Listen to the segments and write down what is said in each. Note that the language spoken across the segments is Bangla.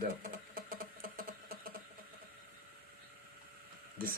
দাও দিছ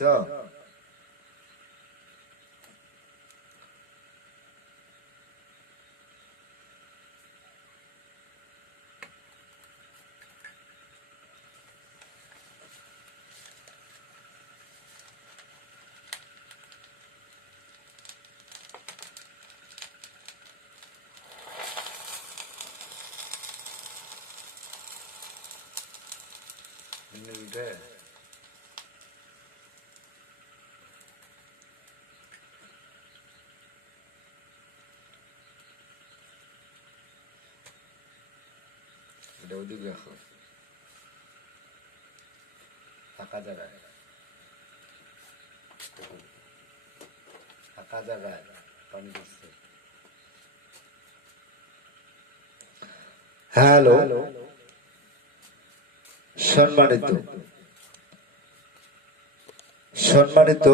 এটা ওদিকে রাখো ফাঁকা জায়গায় ফাঁকা জায়গায় পানি দিচ্ছে। হ্যালো সম্মানিত সম্মানিত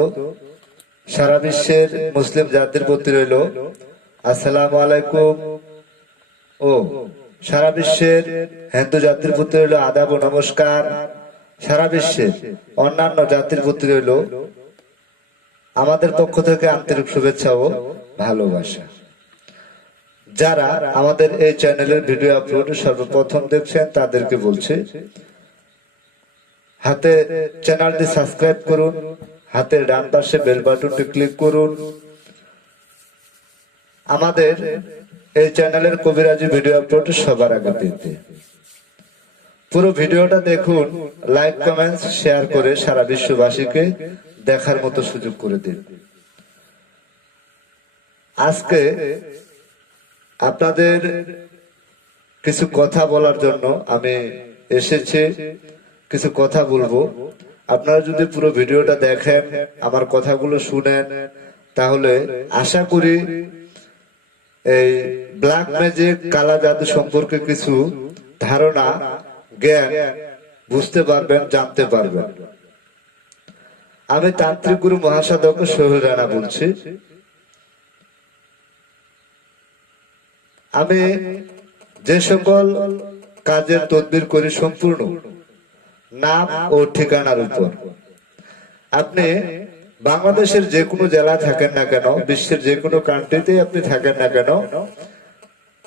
সারা বিশ্বের মুসলিম জাতির প্রতি রইল আসসালামু আলাইকুম ও সারা বিশ্বের হিন্দু জাতির প্রতি রইল আদাব ও নমস্কার। সারা বিশ্বের অন্যান্য জাতির প্রতি রইল আমাদের পক্ষ থেকে আন্তরিক শুভেচ্ছা ও ভালোবাসা। যারা আমাদের এই চ্যানেলের ভিডিও আপলোড সর্বপ্রথম দেখছেন তাদেরকে বলছি হাতে চ্যানেলটি সাবস্ক্রাইব করুন, হাতের ডান পাশে বেল বাটনটি ক্লিক করুন। আমাদের এই চ্যানেলের কবিরাজি ভিডিও আপলোড সবার আগে পেতে পুরো ভিডিওটা দেখুন, লাইক কমেন্টস শেয়ার করে সারা বিশ্ববাসীকে দেখার মতো সুযোগ করে দিন। আজকে আপনাদের কিছু কথা বলার জন্য আমি এসেছি, কিছু কথা বলবো। আপনারা যদি পুরো ভিডিওটা দেখেন, আমার কথাগুলো শুনেন, তাহলে আশা করি এই ব্ল্যাক ম্যাজিক কালা জাদু সম্পর্কে কিছু ধারণা জ্ঞান বুঝতে পারবেন, জানতে পারবেন। আমি তান্ত্রিক গুরু মহাসাধক সোহেল রানা বলছি। আমি যে সকল কাজের তদবির করি সম্পূর্ণ নাম ও ঠিকানার উপর। আপনি বাংলাদেশের যে কোনো জেলা থাকেন না কেন, বিশ্বের যে কোনো কান্ট্রিতে আপনি থাকেন না কেন,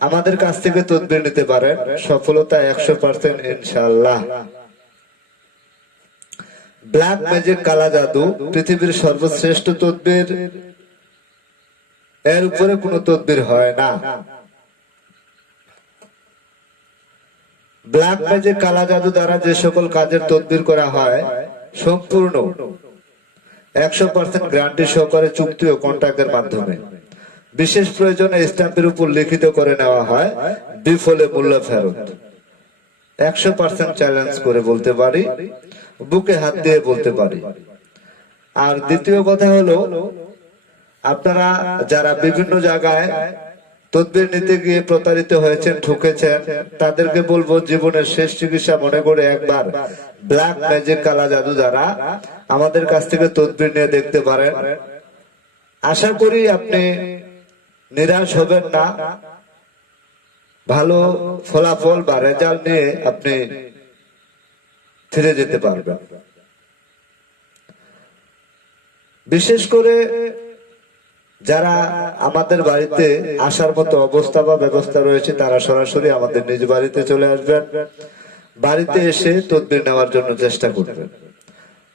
আমাদের কাছ থেকে তদবির নিতে পারেন। সফলতা 100% ইনশাআল্লাহ। ব্ল্যাক ম্যাজিক কালা জাদু পৃথিবীর সর্বশ্রেষ্ঠ তদবির, এর উপরে কোনো তদবির হয় না। ব্ল্যাক ম্যাজিক কালা জাদু দ্বারা যে সকল কাজের তদবির করা হয় সম্পূর্ণ 100% গ্যারান্টি সহকারে চুক্তি ও কন্ট্রাক্টের মাধ্যমে বিশেষ প্রয়োজনে স্ট্যাম্পের উপর লিখিত করে নেওয়া হয়, বিফলে মূল্য ফেরত। 100% চ্যালেঞ্জ করে বলতে পারি, বুকে হাত দিয়ে বলতে পারি। আর দ্বিতীয় কথা হলো, আপনারা যারা বিভিন্ন জায়গায় তদবির নিতে গিয়ে প্রতারিত হয়েছেন, ঠকেছেন, তাদেরকে বলবো জীবনের শেষ চিকিৎসা মনে করে একবার ব্ল্যাক ম্যাজিক কালা জাদু দ্বারা আমাদের কাছ থেকে তদবির নিয়ে দেখতে পারেন। আশা করি আপনি নিরাশ হবেন না, ভালো ফলাফল বা রেজাল্ট নিয়ে আপনি ফিরে যেতে পারবেন। বিশেষ করে যারা আমাদের বাড়িতে আসার মতো অবস্থা বা ব্যবস্থা রয়েছে, তারা সরাসরি আমাদের নিজ বাড়িতে চলে আসবেন। বাড়িতে এসে তদবির নেওয়ার জন্য চেষ্টা করবেন,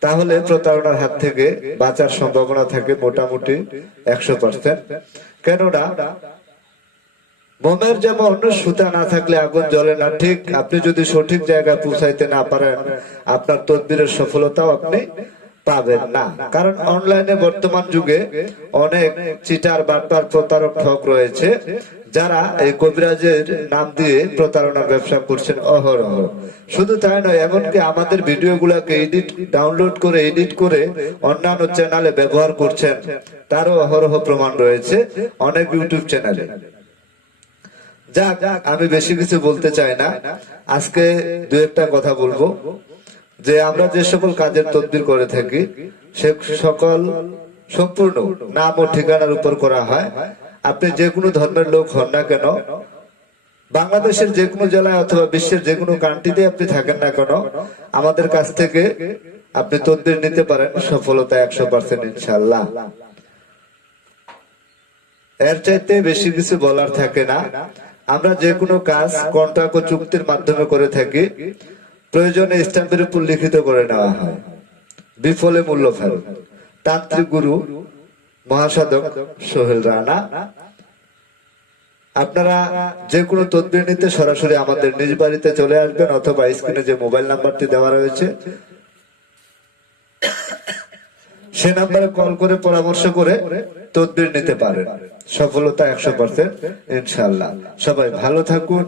তাহলে প্রতারণার হাত থেকে বাঁচার সম্ভাবনা থাকে মোটামুটি 100%। কেননা মোমের যেমন সুতা না থাকলে আগুন জ্বলে না, ঠিক আপনি যদি সঠিক জায়গায় পৌঁছাইতে না পারেন, আপনার তদবিরের সফলতাও আপনি পাবেন না। কারণ অনলাইনে বর্তমান যুগে অনেক চিটার, বাটপার, প্রতারক, ঠক রয়েছে, যারা এই কবিরাজের নাম দিয়ে প্রতারণার ব্যবসা করছেন অহরহ। শুধু তাই নয়, এমনকি আমাদের ভিডিও গুলাকে ডাউনলোড করে এডিট করে অন্যান্য চ্যানেলে ব্যবহার করছেন, তারও অহরহ প্রমাণ রয়েছে অনেক ইউটিউব চ্যানেলে। যাক, আমি বেশি কিছু বলতে চাই না, আজকে দু একটা কথা বলবো। যে আমরা যে সকল কাজের তদবির করে থাকি সে সকল সম্পূর্ণ নাম ও ঠিকানার উপর করা হয়। আপনি যে কোনো ধর্মের লোক হন না কেন, বাংলাদেশের যে কোনো জেলায় অথবা বিশ্বের যে কোনো কান্ট্রিতে আপনি থাকেন না কেন, আমাদের কাছ থেকে আপনি তদবির নিতে পারেন, সফলতা 100% ইনশাআল্লাহ। এর চাইতে বেশি কিছু বলার থাকে না। আমরা যে কোনো কাজ কন্ট্রাক্ট ও চুক্তির মাধ্যমে করে থাকি, প্রয়োজনে স্ট্যাম্পের উপর লিখিত করে নেওয়া হয়, বিফলে মূল্য ফেরত। তান্ত্রিক গুরু মহাসাধক সোহেল রানা। আপনারা যে কোনো তদবির নিতে সরাসরি আমাদের নিজ বাড়িতে চলে আসবেন, অথবা স্ক্রিনে যে মোবাইল নাম্বারটি দেওয়া রয়েছে সে নাম্বারে কল করে পরামর্শ করে তদবির নিতে পারেন, সফলতা 100% ইনশাআল্লাহ। সবাই ভালো থাকুন,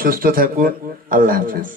সুস্থ থাকুন, আল্লাহ হাফেজ।